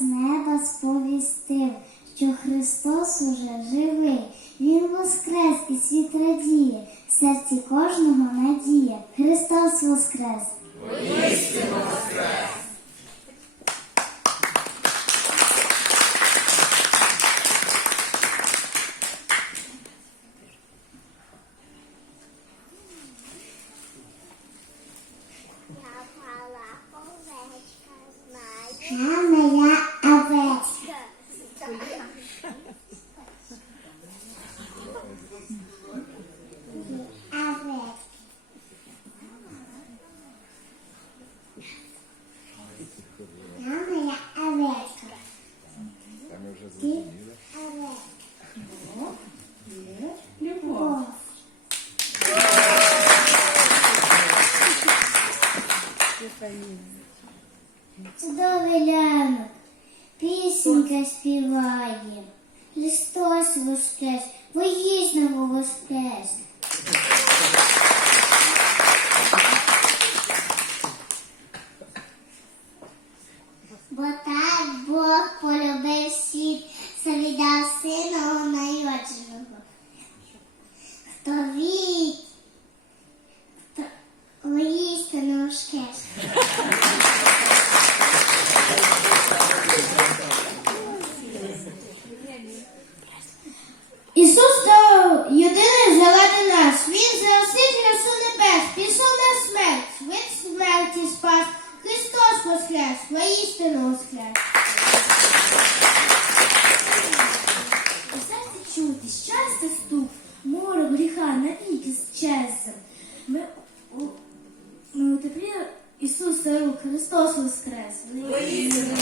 неба сповістив, що Христос уже живий. Він воскрес і світ радіє, в серці кожного надія. Христос воскрес! Я Чудовий лянок, пісенька співає. Христос воскрес, воїзного воскрес. Бо так Бог полюбив світ, що віддав сина найродженого. Хто вірить, хто воістину воскрес. Христос воскрес. Воістину.